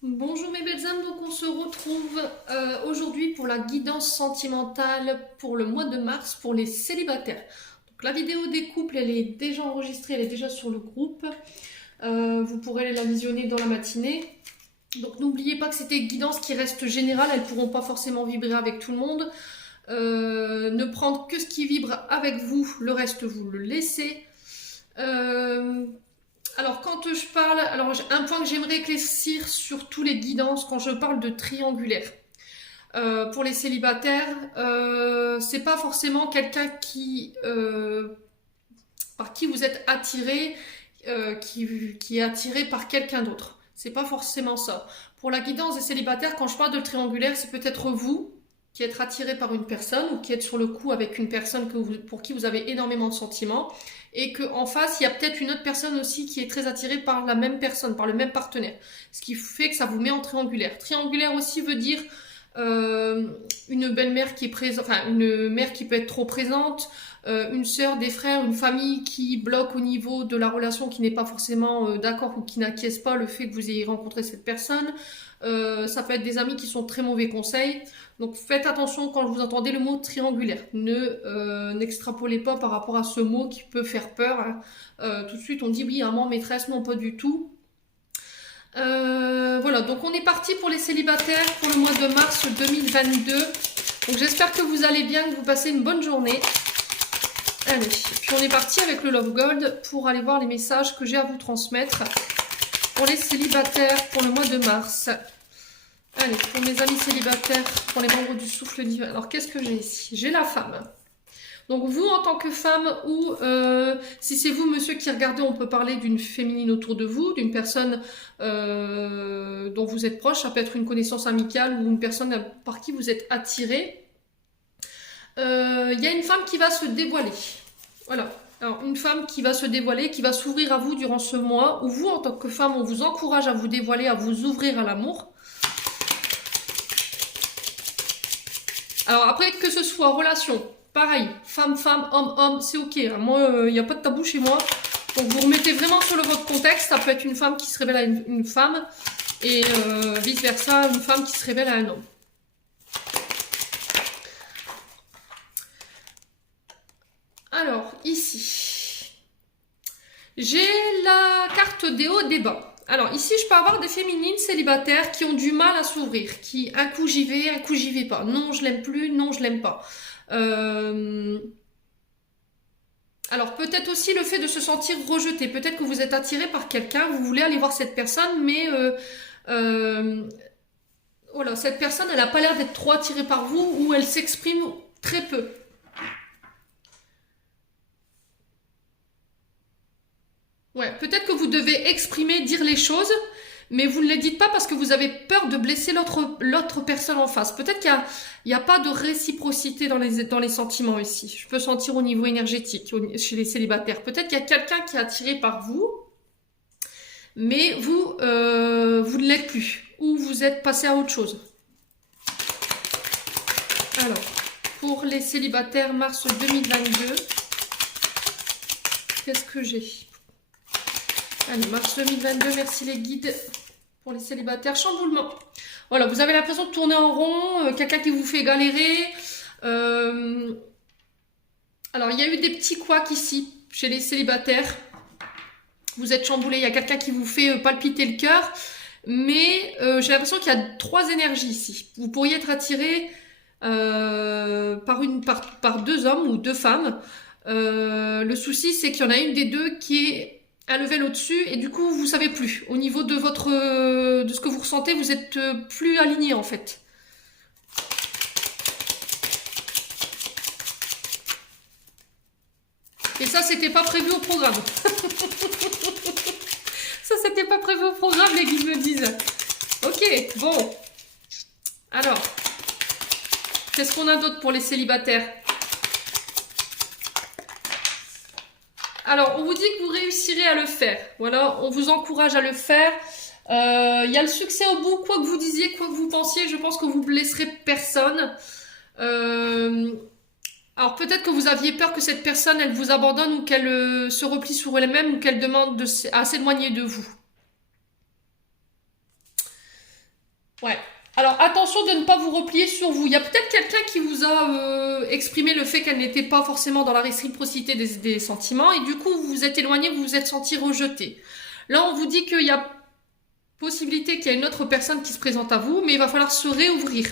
Bonjour mes belles âmes, donc on se retrouve aujourd'hui pour la guidance sentimentale pour le mois de mars pour les célibataires. Donc la vidéo des couples, elle est déjà enregistrée, elle est déjà sur le groupe. Vous pourrez la visionner dans la matinée. Donc n'oubliez pas que c'était guidance qui reste générale, elles ne pourront pas forcément vibrer avec tout le monde. Ne prendre que ce qui vibre avec vous, le reste vous le laissez. Euh, alors, quand je parle, alors un point que j'aimerais éclaircir sur tous les guidances quand je parle de triangulaire. Pour les célibataires, c'est pas forcément quelqu'un par qui vous êtes attiré, qui est attiré par quelqu'un d'autre. C'est pas forcément ça. Pour la guidance des célibataires, quand je parle de triangulaire, c'est peut-être vous qui êtes attiré par une personne ou qui êtes sur le coup avec une personne pour qui vous avez énormément de sentiments et qu'en face, il y a peut-être une autre personne aussi qui est très attirée par la même personne, par le même partenaire. Ce qui fait que ça vous met en triangulaire. Triangulaire aussi veut dire une belle-mère qui est présente, enfin une mère qui peut être trop présente, une sœur, des frères, une famille qui bloque au niveau de la relation, qui n'est pas forcément d'accord ou qui n'acquiesce pas le fait que vous ayez rencontré cette personne. Ça peut être des amis qui sont très mauvais conseils. Donc faites attention quand vous entendez le mot triangulaire. N'extrapolez pas par rapport à ce mot qui peut faire peur, hein. Tout de suite on dit oui, amant, maîtresse, non pas du tout. Voilà, donc on est parti pour les célibataires pour le mois de mars 2022. Donc j'espère que vous allez bien, que vous passez une bonne journée. Allez, puis on est parti avec le Love Gold pour aller voir les messages que j'ai à vous transmettre pour les célibataires pour le mois de mars. Allez, pour mes amis célibataires, pour les membres du souffle divin. Alors qu'est-ce que j'ai ici? J'ai la femme. Donc vous, en tant que femme, ou si c'est vous, monsieur, qui regardez, on peut parler d'une féminine autour de vous, d'une personne dont vous êtes proche. Ça peut être une connaissance amicale ou une personne par qui vous êtes attiré. Il y a une femme qui va se dévoiler. Voilà. Alors, une femme qui va se dévoiler, qui va s'ouvrir à vous durant ce mois, où vous, en tant que femme, on vous encourage à vous dévoiler, à vous ouvrir à l'amour. Alors après, que ce soit relation, pareil, femme-femme, homme-homme, c'est ok. Moi, il n'y a pas de tabou chez moi. Donc vous remettez vraiment sur votre contexte. Ça peut être une femme qui se révèle à une femme et vice-versa, une femme qui se révèle à un homme. Alors, ici, j'ai la carte des hauts, des bas. Alors ici, je peux avoir des féminines célibataires qui ont du mal à s'ouvrir, qui un coup j'y vais, un coup j'y vais pas. Non, je l'aime plus, non, je l'aime pas. Alors peut-être aussi le fait de se sentir rejeté. Peut-être que vous êtes attiré par quelqu'un, vous voulez aller voir cette personne, mais euh, voilà, cette personne, elle n'a pas l'air d'être trop attirée par vous ou elle s'exprime très peu. Ouais, peut-être que vous devez exprimer, dire les choses, mais vous ne les dites pas parce que vous avez peur de blesser l'autre personne en face. Peut-être qu'il y a pas de réciprocité dans les sentiments ici. Je peux sentir au niveau énergétique chez les célibataires. Peut-être qu'il y a quelqu'un qui est attiré par vous, mais vous ne l'êtes plus. Ou vous êtes passé à autre chose. Alors, pour les célibataires mars 2022, qu'est-ce que j'ai? Allez, mars 2022, merci les guides. Pour les célibataires, chamboulement. Voilà, vous avez l'impression de tourner en rond, quelqu'un qui vous fait galérer. Alors, il y a eu des petits couacs ici, chez les célibataires. Vous êtes chamboulé, il y a quelqu'un qui vous fait palpiter le cœur. Mais j'ai l'impression qu'il y a trois énergies ici. Vous pourriez être attiré par deux hommes ou deux femmes. Le souci, c'est qu'il y en a une des deux qui est un level au-dessus et du coup, vous savez plus. Au niveau de de ce que vous ressentez, vous êtes plus aligné en fait. Et ça, c'était pas prévu au programme. Ça, c'était pas prévu au programme, les guides me disent. Ok, bon. Alors, qu'est-ce qu'on a d'autre pour les célibataires? Alors, on vous dit que vous réussirez à le faire. Voilà, on vous encourage à le faire. Il y a le succès au bout, quoi que vous disiez, quoi que vous pensiez, je pense que vous blesserez personne. Alors peut-être que vous aviez peur que cette personne, elle vous abandonne ou qu'elle se replie sur elle-même ou qu'elle demande à s'éloigner de vous. Ouais. Alors attention de ne pas vous replier sur vous. Il y a peut-être quelqu'un qui vous a exprimé le fait qu'elle n'était pas forcément dans la réciprocité des sentiments et du coup vous vous êtes éloigné, vous vous êtes senti rejeté. Là on vous dit qu'il y a possibilité qu'il y ait une autre personne qui se présente à vous, mais il va falloir se réouvrir.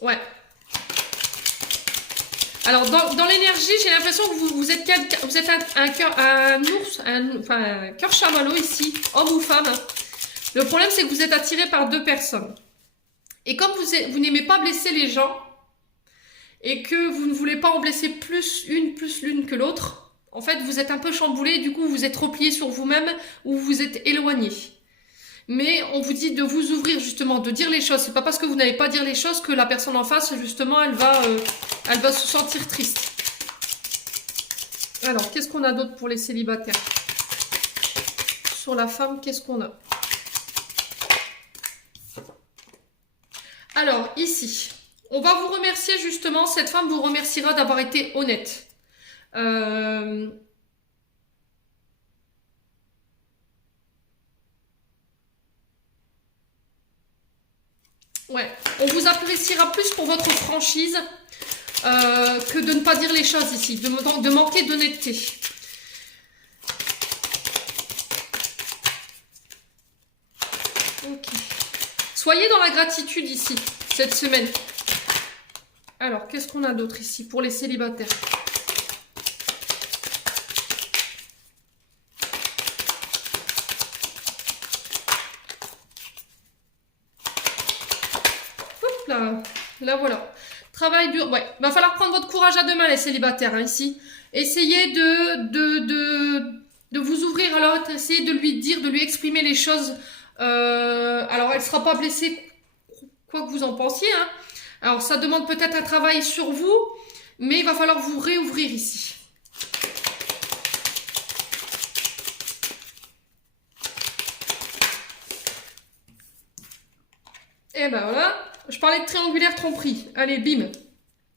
Ouais. Alors dans l'énergie, j'ai l'impression que vous êtes, vous êtes un ours, enfin un cœur chamallow ici, homme ou femme. Le problème c'est que vous êtes attiré par deux personnes. Et comme vous n'aimez pas blesser les gens, et que vous ne voulez pas en blesser plus l'une que l'autre, en fait vous êtes un peu chamboulé, du coup vous êtes replié sur vous-même ou vous êtes éloigné. Mais on vous dit de vous ouvrir justement, de dire les choses. C'est pas parce que vous n'allez pas dire les choses que la personne en face, justement, elle va se sentir triste. Alors, qu'est-ce qu'on a d'autre pour les célibataires? Sur la femme, qu'est-ce qu'on a? Alors, ici, on va vous remercier justement, cette femme vous remerciera d'avoir été honnête. Ouais, on vous appréciera plus pour votre franchise que de ne pas dire les choses ici, de manquer d'honnêteté. Ok. Soyez dans la gratitude ici, cette semaine. Alors, qu'est-ce qu'on a d'autre ici pour les célibataires? Hop là, là voilà. Travail dur, ouais. Va falloir prendre votre courage à deux mains, les célibataires, hein, ici. Essayez de vous ouvrir à l'autre, essayez de lui dire, de lui exprimer les choses. Alors, elle ne sera pas blessée, quoi que vous en pensiez, hein. Alors, ça demande peut-être un travail sur vous, mais il va falloir vous réouvrir ici. Et ben voilà, je parlais de triangulaire tromperie. Allez, bim.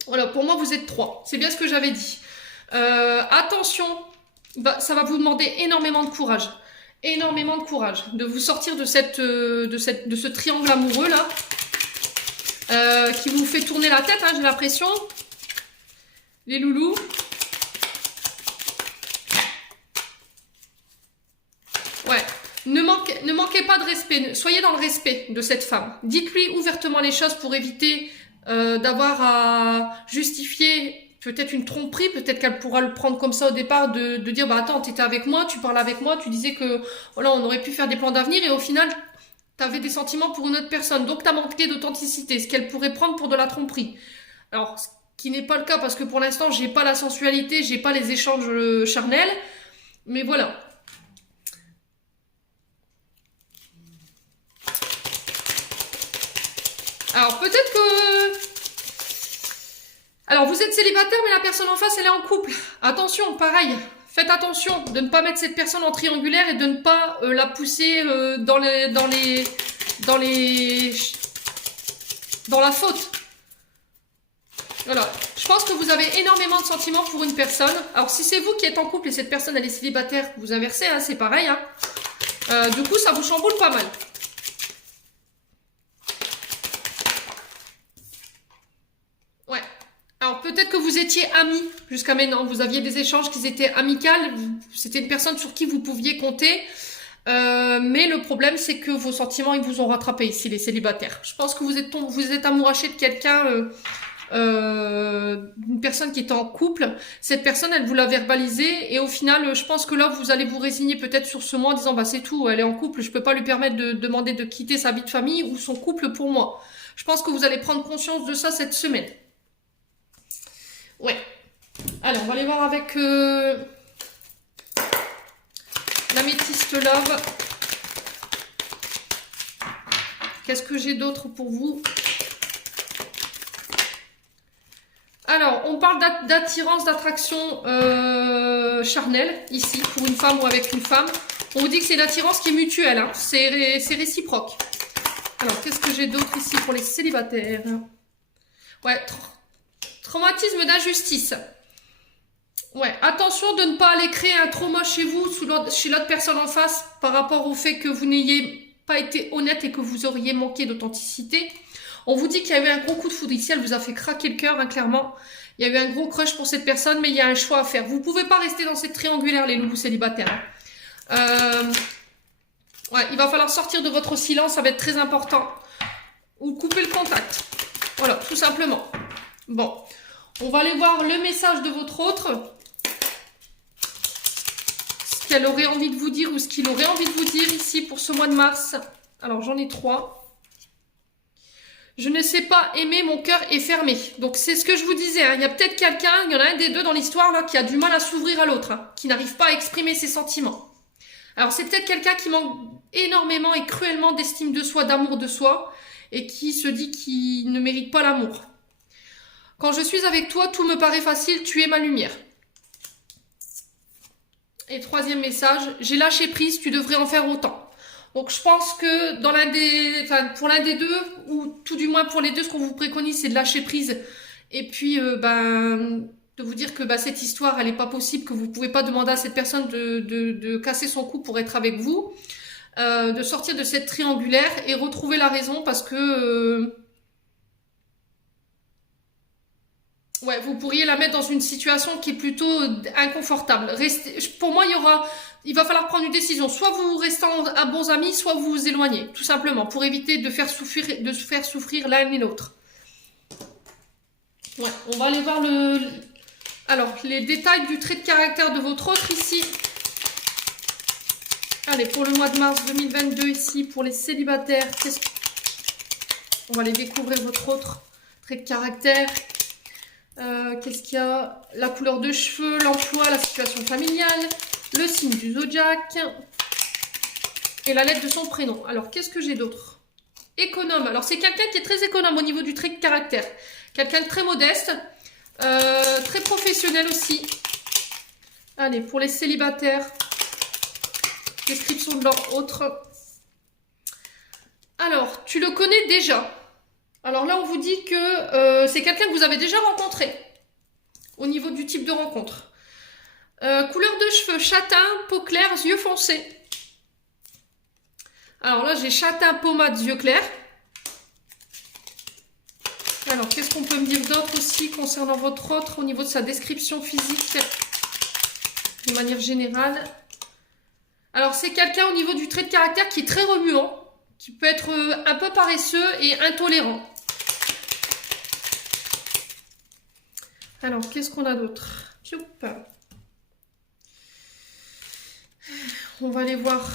Voilà, pour moi, vous êtes trois. C'est bien ce que j'avais dit. Attention, ça va vous demander énormément de courage. Énormément de courage. De vous sortir de ce triangle amoureux, là. Qui vous fait tourner la tête, hein, j'ai l'impression. Les loulous. Ouais. Ne manquez pas de respect. Soyez dans le respect de cette femme. Dites-lui ouvertement les choses pour éviter d'avoir à justifier peut-être une tromperie. Peut-être qu'elle pourra le prendre comme ça au départ, de dire bah attends, t'étais avec moi, tu parlais avec moi, tu disais que voilà, on aurait pu faire des plans d'avenir et au final, t'avais des sentiments pour une autre personne. Donc t'as manqué d'authenticité, ce qu'elle pourrait prendre pour de la tromperie. Alors, ce qui n'est pas le cas parce que pour l'instant, j'ai pas la sensualité, j'ai pas les échanges charnels. Mais voilà. Alors peut-être que... Alors vous êtes célibataire mais la personne en face elle est en couple. Attention, pareil, faites attention de ne pas mettre cette personne en triangulaire et de ne pas la pousser dans la faute. Voilà, je pense que vous avez énormément de sentiments pour une personne. Alors si c'est vous qui êtes en couple et cette personne elle est célibataire, vous inversez, hein, c'est pareil. Hein. Du coup ça vous chamboule pas mal. Ouais. Alors peut-être que vous étiez amis jusqu'à maintenant, vous aviez des échanges qui étaient amicales, c'était une personne sur qui vous pouviez compter, mais le problème c'est que vos sentiments ils vous ont rattrapé ici les célibataires. Je pense que vous êtes amouraché de quelqu'un, une personne qui était en couple, cette personne elle vous l'a verbalisé et au final je pense que là vous allez vous résigner peut-être sur ce mois en disant bah c'est tout, elle est en couple, je peux pas lui permettre de demander de quitter sa vie de famille ou son couple pour moi. Je pense que vous allez prendre conscience de ça cette semaine. Ouais. Alors, on va aller voir avec l'améthyste love. Qu'est-ce que j'ai d'autre pour vous? Alors, on parle d'attirance, d'attraction charnelle, ici, pour une femme ou avec une femme. On vous dit que c'est une attirance qui est mutuelle, hein. C'est réciproque. Alors, qu'est-ce que j'ai d'autre ici pour les célibataires? Ouais, traumatisme d'injustice. Ouais, attention de ne pas aller créer un trauma chez vous, chez l'autre personne en face, par rapport au fait que vous n'ayez pas été honnête et que vous auriez manqué d'authenticité. On vous dit qu'il y a eu un gros coup de foudre ici, elle vous a fait craquer le cœur, hein, clairement. Il y a eu un gros crush pour cette personne, mais il y a un choix à faire. Vous ne pouvez pas rester dans cette triangulaire, les loups célibataires. Hein. Ouais, il va falloir sortir de votre silence, ça va être très important. Ou couper le contact. Voilà, tout simplement. Bon, on va aller voir le message de votre autre. Ce qu'elle aurait envie de vous dire ou ce qu'il aurait envie de vous dire ici pour ce mois de mars. Alors, j'en ai 3. Je ne sais pas aimer, mon cœur est fermé. Donc, c'est ce que je vous disais. Hein. Il y a peut-être quelqu'un, il y en a un des deux dans l'histoire là qui a du mal à s'ouvrir à l'autre. Hein, qui n'arrive pas à exprimer ses sentiments. Alors, c'est peut-être quelqu'un qui manque énormément et cruellement d'estime de soi, d'amour de soi. Et qui se dit qu'il ne mérite pas l'amour. Quand je suis avec toi, tout me paraît facile, tu es ma lumière. Et 3e message, j'ai lâché prise, tu devrais en faire autant. Donc je pense que dans pour l'un des deux, ou tout du moins pour les deux, ce qu'on vous préconise, c'est de lâcher prise. Et puis, de vous dire que cette histoire, elle n'est pas possible, que vous ne pouvez pas demander à cette personne de casser son cou pour être avec vous. De sortir de cette triangulaire et retrouver la raison parce que... ouais, vous pourriez la mettre dans une situation qui est plutôt inconfortable. Pour moi, il va falloir prendre une décision. Soit vous restez à bons amis, soit vous vous éloignez, tout simplement, pour éviter de faire souffrir l'un et l'autre. Ouais, on va aller voir alors, les détails du trait de caractère de votre autre ici. Allez, pour le mois de mars 2022 ici, pour les célibataires, on va aller découvrir votre autre trait de caractère. Qu'est-ce qu'il y a? La couleur de cheveux, l'emploi, la situation familiale, le signe du zodiaque et la lettre de son prénom. Alors, qu'est-ce que j'ai d'autre? Économe. Alors, c'est quelqu'un qui est très économe au niveau du trait de caractère. Quelqu'un de très modeste, très professionnel aussi. Allez, pour les célibataires, description de leur autre. Alors, tu le connais déjà. Alors là, on vous dit que c'est quelqu'un que vous avez déjà rencontré au niveau du type de rencontre. Couleur de cheveux, châtain, peau claire, yeux foncés. Alors là, j'ai châtain, pommade, yeux clairs. Alors, qu'est-ce qu'on peut me dire d'autre aussi concernant votre autre au niveau de sa description physique de manière générale? Alors, c'est quelqu'un au niveau du trait de caractère qui est très remuant, qui peut être un peu paresseux et intolérant. Alors, qu'est-ce qu'on a d'autre? On va aller voir.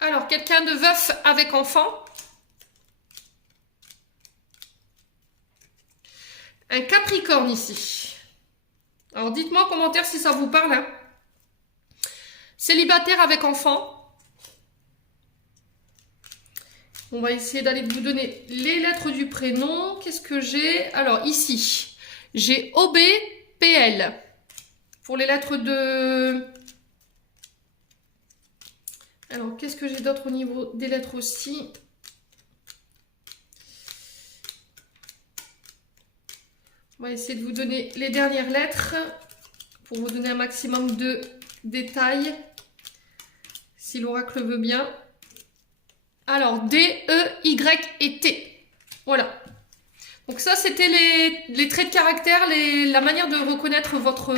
Alors, quelqu'un de veuf avec enfant. Un Capricorne ici. Alors, dites-moi en commentaire si ça vous parle. Hein. Célibataire avec enfant. On va essayer d'aller vous donner les lettres du prénom. Qu'est-ce que j'ai? Alors, ici, j'ai OBPL. Pour les lettres de... Alors, qu'est-ce que j'ai d'autre au niveau des lettres aussi? On va essayer de vous donner les dernières lettres pour vous donner un maximum de détails, si l'oracle veut bien. Alors, D, E, Y et T. Voilà. Donc ça, c'était les traits de caractère, la manière de reconnaître votre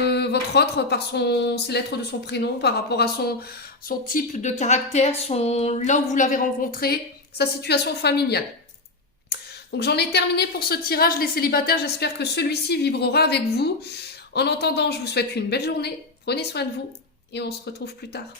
autre par ses lettres de son prénom, par rapport à son type de caractère, là où vous l'avez rencontré, sa situation familiale. Donc j'en ai terminé pour ce tirage, les célibataires. J'espère que celui-ci vibrera avec vous. En attendant, je vous souhaite une belle journée. Prenez soin de vous et on se retrouve plus tard.